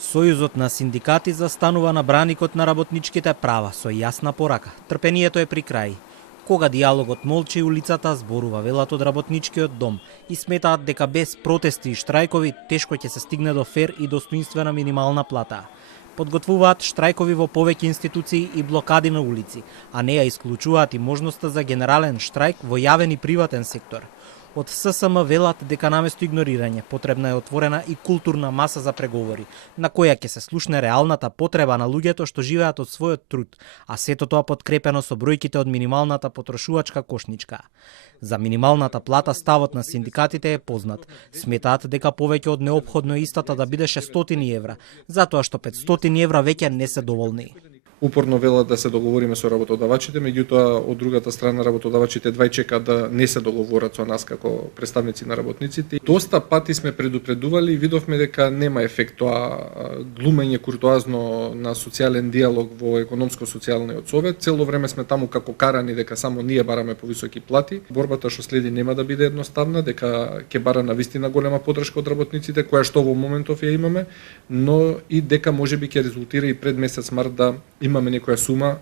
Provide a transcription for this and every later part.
Сојузот на синдикати застанува на браникот на работничките права со јасна порака. Трпението е при крај. Кога диалогот молчи, улицата зборува, велат од работничкиот дом и сметаат дека без протести и штрајкови тешко ќе се стигне до фер и достоинствена минимална плата. Подготвуваат штрајкови во повеќе институции и блокади на улици, а не ја исклучуваат и можноста за генерален штрајк во јавен и приватен сектор. Од ССМ велат дека наместо игнорирање потребна е отворена и културна маса за преговори, на која ќе се слушне реалната потреба на луѓето што живеат од својот труд, а сето тоа подкрепено со бројките од минималната потрошувачка кошничка. За минималната плата ставот на синдикатите е познат. Сметаат дека повеќе од неопходно истата да биде 600 евра, затоа што 500 евра веќе не се доволни. Упорно велат да се договориме со работодавачите, меѓутоа од другата страна работодавачите двај чекаат да не се договорат со нас како представници на работниците. Доста пати сме предупредували и видовме дека нема ефект тоа глумење куртоазно на социјален диалог во економско-социјалниот совет. Цело време сме таму како карани дека само ние бараме повисоки плати. Борбата што следи нема да биде едноставна, дека ќе бара навистина голема поддршка од работниците, која што во моментов ја имаме, но и дека можеби ќе резултира и пред месец март да имаме некоја сума,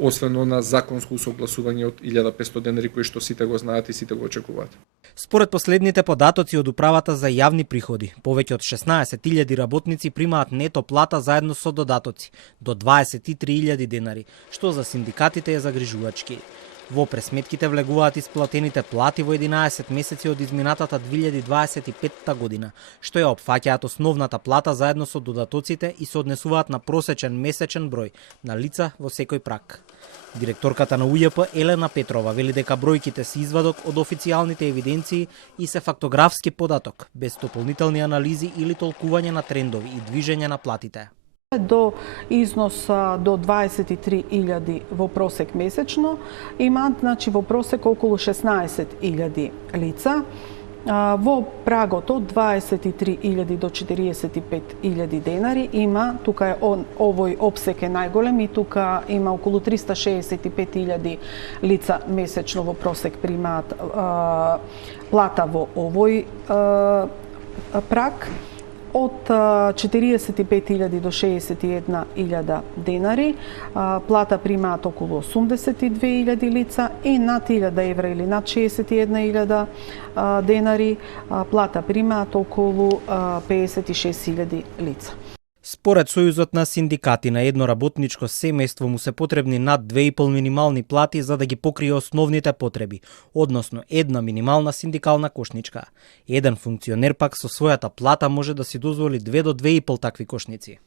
освен на законско усогласување од 1500 денари, кои што сите го знаат и сите го очекуваат. Според последните податоци од Управата за јавни приходи, повеќе од 16.000 работници примаат нето плата заедно со додатоци до 23.000 денари, што за синдикатите е загрижувачки. Во пресметките влегуваат исплатените плати во 11 месеци од изминатата 2025 година, што ја опфаќаат основната плата заедно со додатоците и се однесуваат на просечен месечен број на лица во секој праг. Директорката на УЈП Елена Петрова вели дека бројките се извадок од официјалните евиденции и се фактографски податок, без дополнителни анализи или толкување на трендови и движење на платите. До износ до 23.000 во просек месечно имаат, значи во просек околу 16.000 лица. Во прагот од 23.000 до 45.000 денари има, тука е овој опсек е најголем и тука има околу 365.000 лица месечно во просек примаат плата во овој праг. Од 45.000 до 61.000 денари, плата примаат околу 82.000 лица и над 1.000 евра или над 61.000 денари, плата примаат околу 56.000 лица. Според Сојузот на синдикати на едно работничко семејство му се потребни над 2,5 минимални плати за да ги покрие основните потреби, односно една минимална синдикална кошничка. Еден функционер пак со својата плата може да си дозволи 2 до 2,5 такви кошници.